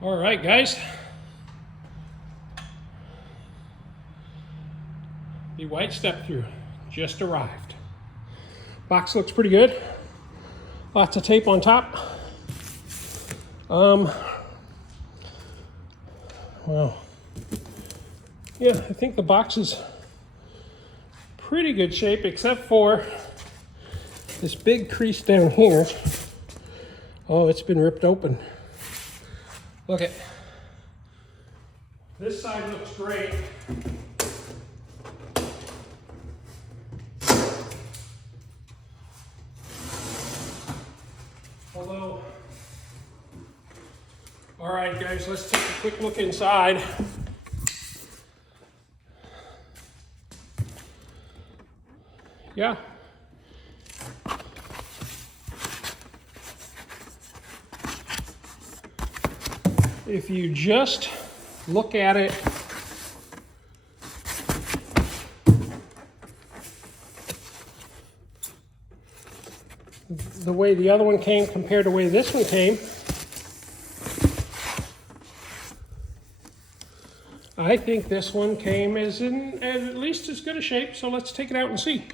All right, guys. The white step through just arrived. Box looks pretty good. Lots of tape on top. Well, yeah, I think the box is pretty good shape, except for this big crease down here. Oh, it's been ripped open. Look at this side looks great. Although, all right, guys, let's take a quick look inside. Yeah. If you just look at it, the way the other one came compared to the way this one came, I think this one came as in at least as good a shape, so let's take it out and see.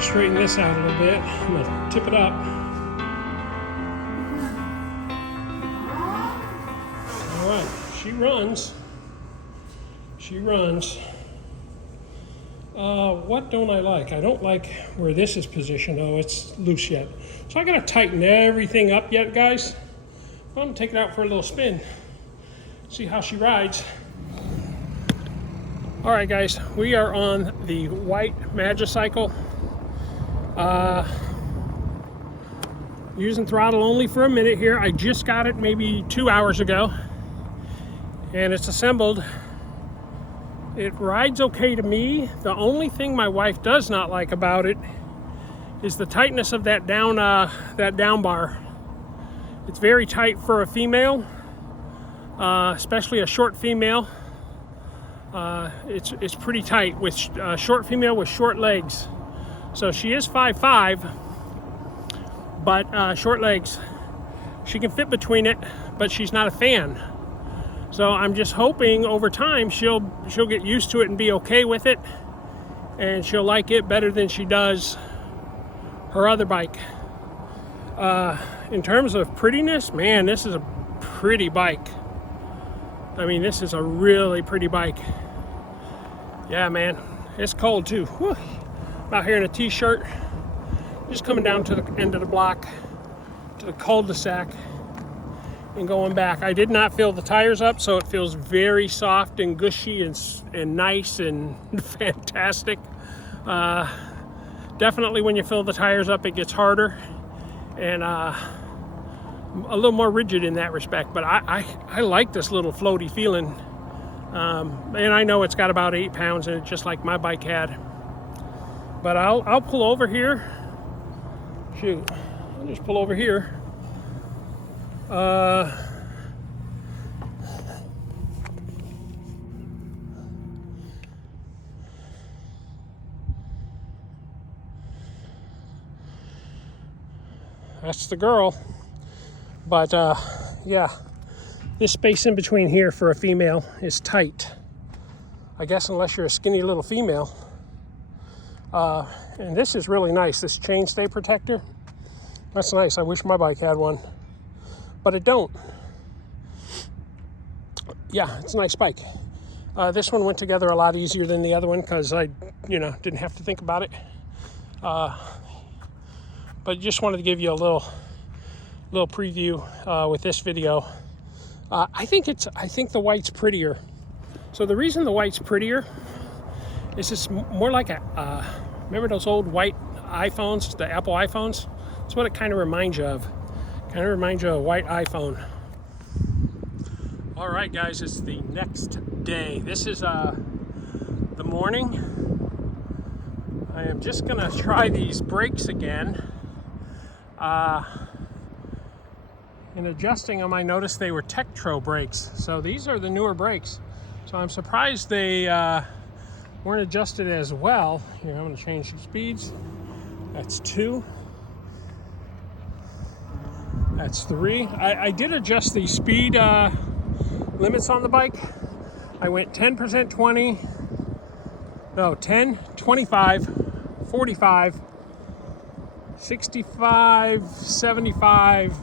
Straighten this out a little bit. I'm gonna tip it up. All right, she runs. She runs. What don't I like? I don't like where this is positioned. Oh, it's loose yet. So I gotta tighten everything up yet, guys. I'm gonna take it out for a little spin. See how she rides. All right, guys, we are on the white MAGICYCLE. Using throttle only for a minute here. I just got it maybe 2 hours ago, and it's assembled. It rides okay to me. The only thing my wife does not like about it is the tightness of that down bar. It's very tight for a female, especially a short female. It's pretty tight with short female with short legs. So she is 5'5", but short legs. She can fit between it, but she's not a fan. So I'm just hoping over time she'll get used to it and be okay with it, and she'll like it better than she does her other bike. In terms of prettiness, man, this is a pretty bike. I mean, this is a really pretty bike. Yeah, man, it's cold too. Whew. I'm out here in a t-shirt, just coming down to the end of the block, to the cul-de-sac, and going back. I did not fill the tires up, so it feels very soft and gushy and nice and fantastic. Definitely when you fill the tires up, it gets harder and a little more rigid in that respect. But I like this little floaty feeling. And I know it's got about 8 pounds in it, just like my bike had. But I'll pull over here. Shoot, I'll just pull over here. That's the girl. But yeah, this space in between here for a female is tight. I guess unless you're a skinny little female. And this is really nice, this chainstay protector. That's nice. I wish my bike had one, but it don't. Yeah, it's a nice bike. This one went together a lot easier than the other one because I, didn't have to think about it. But just wanted to give you a little preview with this video. I think the white's prettier. So the reason the white's prettier is it's more like remember those old white iPhones, the Apple iPhones? That's what it kind of reminds you of. Kind of reminds you of a white iPhone. All right, guys, it's the next day. This is the morning. I am just gonna try these brakes again. In adjusting them, I noticed they were Tektro brakes. So these are the newer brakes. So I'm surprised they weren't adjusted as well. Here, I'm gonna change the speeds. That's 2. That's 3. I did adjust the speed limits on the bike. I went 10%, 20, no, 10, 25, 45, 65, 75,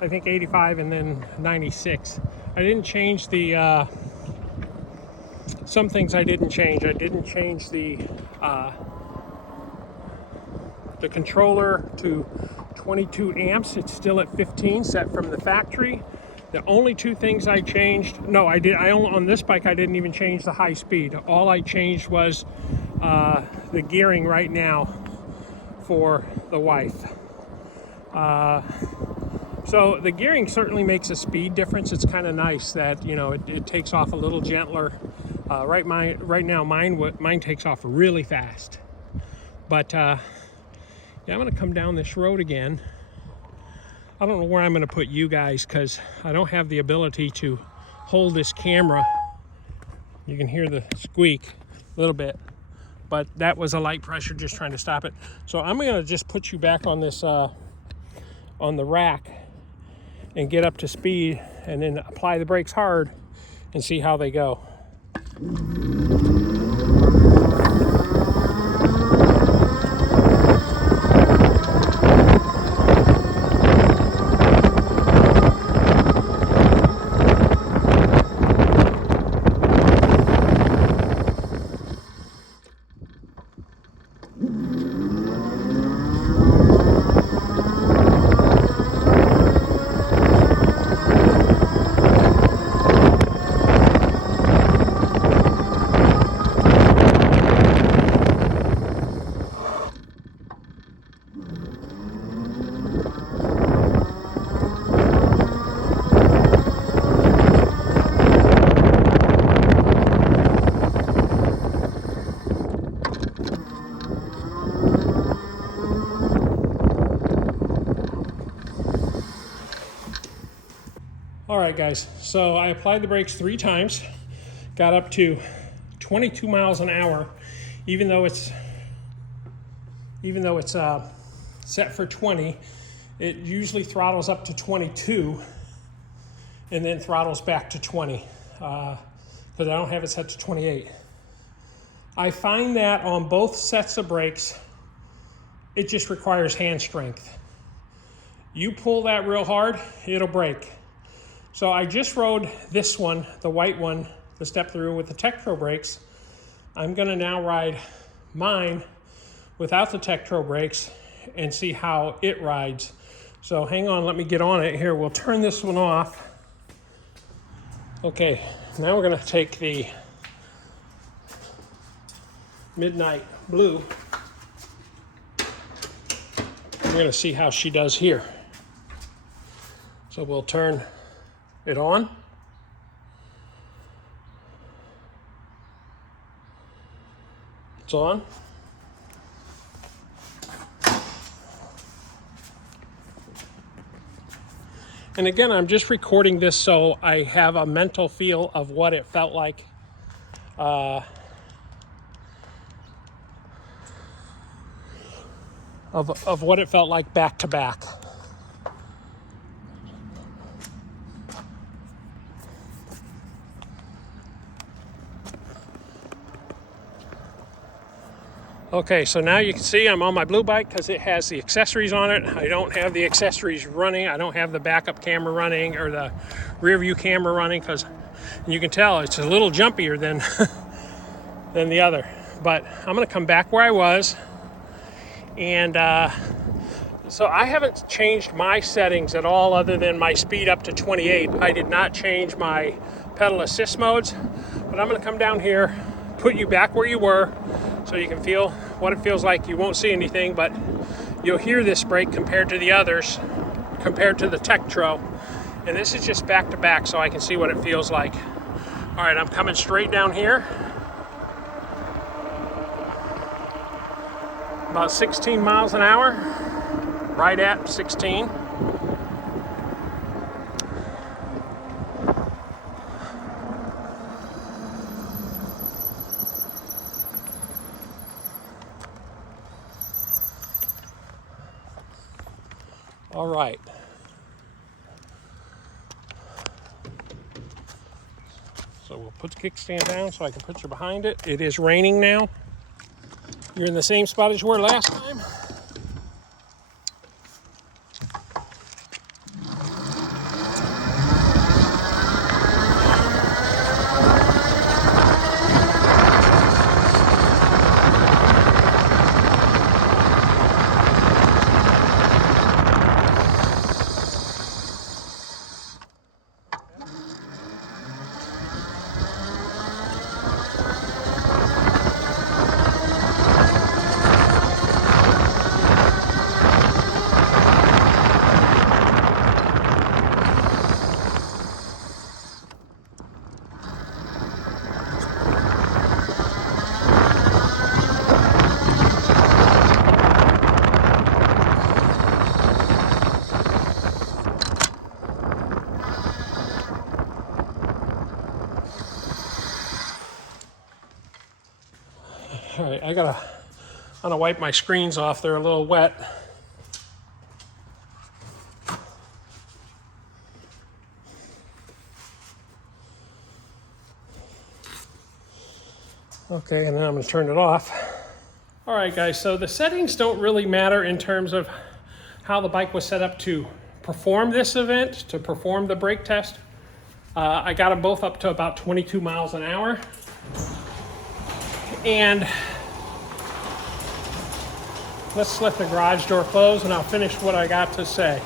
I think 85, and then 96. I didn't change the, some things I didn't change. I didn't change the controller to 22 amps. It's still at 15, set from the factory. The only 2 things I changed, no, on this bike, I didn't even change the high speed. All I changed was the gearing right now for the wife. So the gearing certainly makes a speed difference. It's kind of nice that, it takes off a little gentler. Right now, mine takes off really fast. But yeah, I'm gonna come down this road again. I don't know where I'm gonna put you guys because I don't have the ability to hold this camera. You can hear the squeak a little bit, but that was a light pressure just trying to stop it. So I'm gonna just put you back on this, on the rack and get up to speed and then apply the brakes hard and see how they go. All right, guys, so I applied the brakes 3 times, got up to 22 miles an hour, even though it's set for 20, it usually throttles up to 22 and then throttles back to 20 because I don't have it set to 28. I find that on both sets of brakes, it just requires hand strength. You pull that real hard, it'll break. So I just rode this one, the white one, the step through with the Tektro brakes. I'm gonna now ride mine without the Tektro brakes and see how it rides. So hang on, let me get on it here. We'll turn this one off. Okay, now we're gonna take the Midnight Blue. We're gonna see how she does here. So we'll turn it on. It's on. And again, I'm just recording this so I have a mental feel of what it felt like. Of what it felt like back to back. Okay, so now you can see I'm on my blue bike because it has the accessories on it. I don't have the accessories running. I don't have the backup camera running or the rear view camera running because you can tell it's a little jumpier than, than the other. But I'm gonna come back where I was. And so I haven't changed my settings at all other than my speed up to 28. I did not change my pedal assist modes, but I'm gonna come down here, put you back where you were so you can feel what it feels like. You won't see anything, but you'll hear this brake compared to the others, compared to the Tektro. And this is just back to back so I can see what it feels like. All right, I'm coming straight down here. About 16 miles an hour, right at 16. All right. So we'll put the kickstand down so I can put you behind it. It is raining now. You're in the same spot as you were last time. All right, I'm gonna wipe my screens off. They're a little wet. Okay, and then I'm gonna turn it off. All right, guys, so the settings don't really matter in terms of how the bike was set up to perform this event, to perform the brake test. I got them both up to about 22 miles an hour. And let's let the garage door close and I'll finish what I got to say.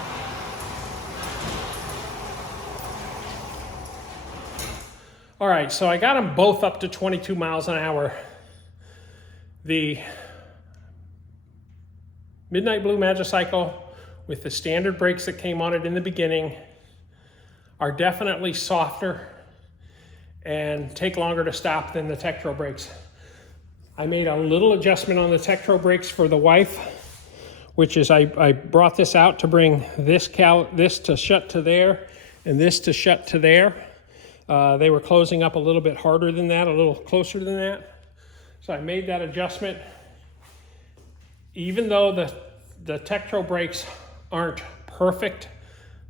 All right, so I got them both up to 22 miles an hour. The Midnight Blue MAGICYCLE with the standard brakes that came on it in the beginning are definitely softer and take longer to stop than the Tektro brakes. I made a little adjustment on the Tektro brakes for the wife, which is I brought this out to bring this to shut to there and this to shut to there. They were closing up a little bit harder than that, a little closer than that. So I made that adjustment. Even though Tektro brakes aren't perfect.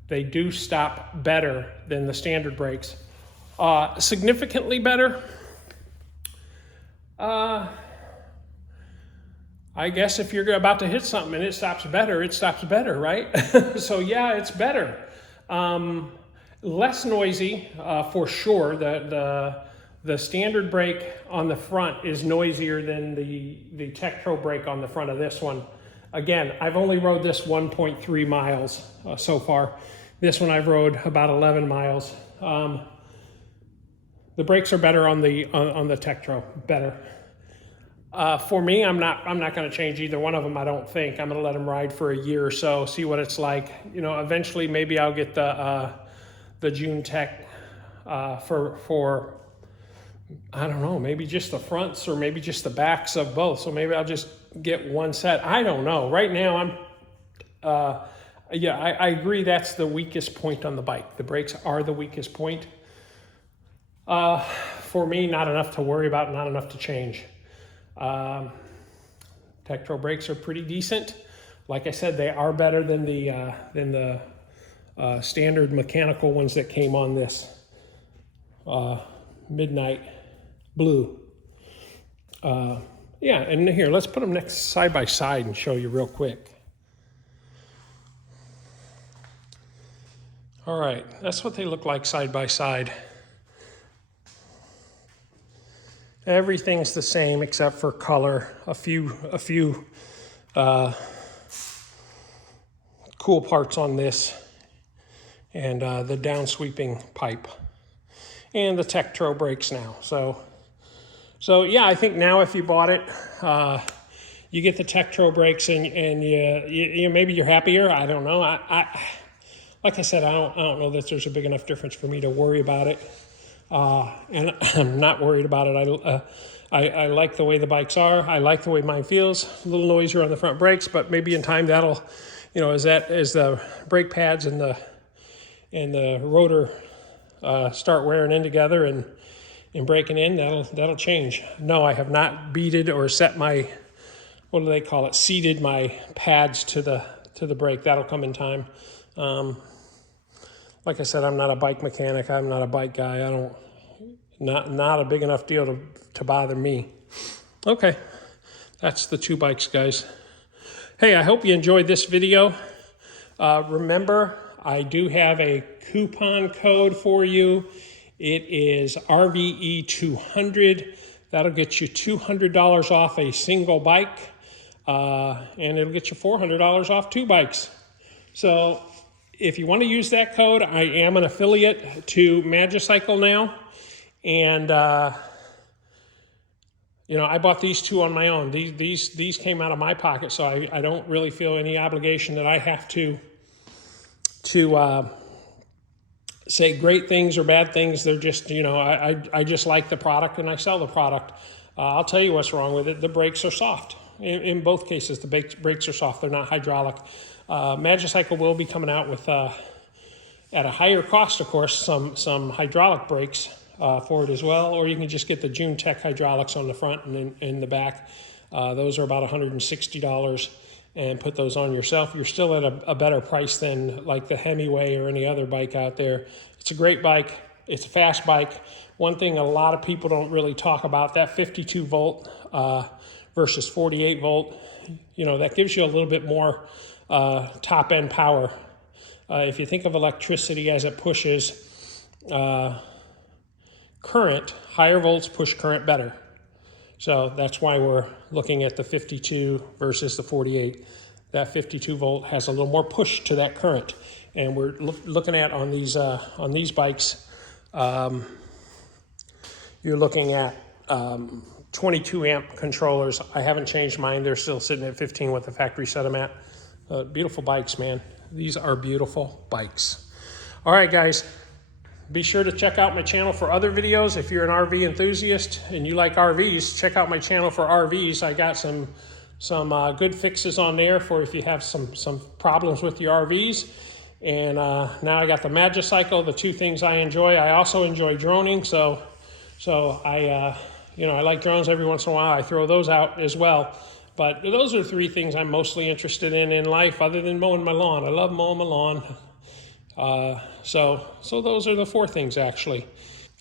They do stop better than the standard brakes. Significantly better. I guess if you're about to hit something and it stops better, right? So yeah, it's better. Less noisy, for sure. The standard brake on the front is noisier than the Tektro brake on the front of this one. Again, I've only rode this 1.3 miles so far. This one I've rode about 11 miles. The brakes are better on the Tektro, better. For me, I'm not going to change either one of them. I don't think. I'm going to let them ride for a year or so, see what it's like. You know, eventually maybe I'll get the June Tech for I don't know, maybe just the fronts or maybe just the backs of both. So maybe I'll just get one set. I don't know. Right now yeah, I agree that's the weakest point on the bike. The brakes are the weakest point. For me, not enough to worry about, not enough to change. Tektro brakes are pretty decent. Like I said, they are better than the standard mechanical ones that came on this midnight blue. Yeah, and here, let's put them next side by side and show you real quick. All right, that's what they look like side by side. Everything's the same except for color. A few cool parts on this, and the down sweeping pipe, and the Tektro brakes now. So yeah, I think now if you bought it, you get the Tektro brakes, and you maybe you're happier. I don't know. Like I said, I don't know that there's a big enough difference for me to worry about it. And I'm not worried about it. I like the way the bikes are. I like the way mine feels. A little noisier on the front brakes, but maybe in time that'll, you know, as the brake pads and the rotor start wearing in together and breaking in, that'll change. No, I have not beaded or set my, what do they call it, seated my pads to the brake. That'll come in time. Like I said, I'm not a bike mechanic. I'm not a bike guy. Not a big enough deal to bother me. Okay, that's the two bikes, guys. Hey, I hope you enjoyed this video. Remember, I do have a coupon code for you. It is RVE200. That'll get you $200 off a single bike, and it'll get you $400 off two bikes. So if you want to use that code, I am an affiliate to MAGICYCLE now. And, you know, I bought these two on my own. These came out of my pocket, so I don't really feel any obligation that I have to say great things or bad things. They're just, you know, I just like the product and I sell the product. I'll tell you what's wrong with it. The brakes are soft. In both cases, the brakes are soft. They're not hydraulic. MAGICYCLE will be coming out with, at a higher cost, of course, some hydraulic brakes for it as well, or you can just get the June Tech hydraulics on the front and in the back. Those are about $160, and put those on yourself. You're still at a better price than like the Hemingway or any other bike out there. It's a great bike. It's a fast bike. One thing a lot of people don't really talk about, that 52 volt versus 48 volt, you know, that gives you a little bit more top end power. If you think of electricity as it pushes current, higher volts push current better. So that's why we're looking at the 52 versus the 48. That 52 volt has a little more push to that current, and we're looking at on these bikes. You're looking at 22 amp controllers. I haven't changed mine. They're still sitting at 15 with the factory set them at. Beautiful bikes, man. These are beautiful bikes. All right, guys. Be sure to check out my channel for other videos. If you're an RV enthusiast and you like RVs, check out my channel for RVs. I got some good fixes on there for if you have some problems with your RVs. And now I got the MAGICYCLE, the two things I enjoy. I also enjoy droning, so I you know, I like drones every once in a while. I throw those out as well. But those are 3 things I'm mostly interested in life, other than mowing my lawn. I love mowing my lawn. So those are the 4 things, actually.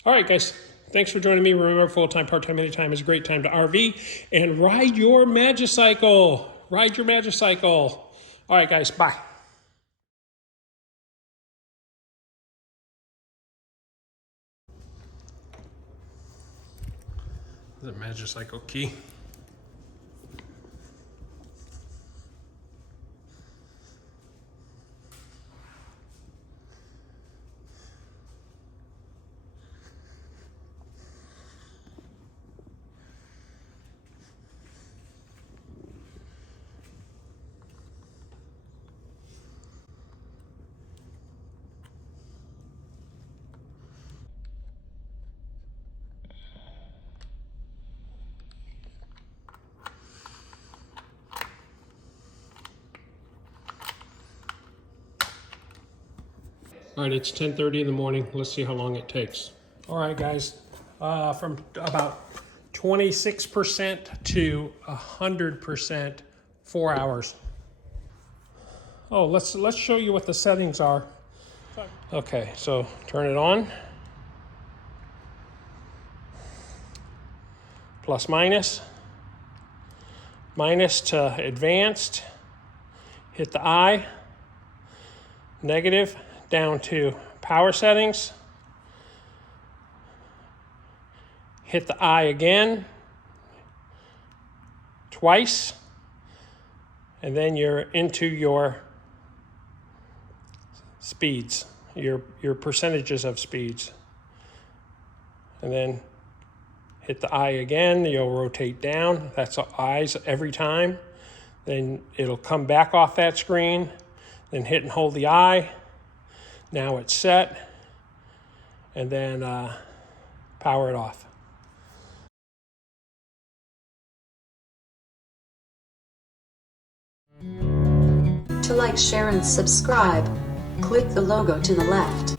All right, guys. Thanks for joining me. Remember, full-time, part-time, anytime is a great time to RV. And ride your MAGICYCLE. Ride your MAGICYCLE. All right, guys. Bye. The MAGICYCLE key. All right, it's 10:30 in the morning. Let's see how long it takes. All right, guys, from about 26% to 100%, 4 hours. Oh, let's show you what the settings are. Okay, so turn it on. Plus minus. Minus to advanced. Hit the I. Negative. Down to power settings. Hit the I again. Twice. And then you're into your speeds, your percentages of speeds. And then hit the I again, you'll rotate down. That's eyes every time. Then it'll come back off that screen. Then hit and hold the I. Now it's set. And then power it off. To like, share, and subscribe, click the logo to the left.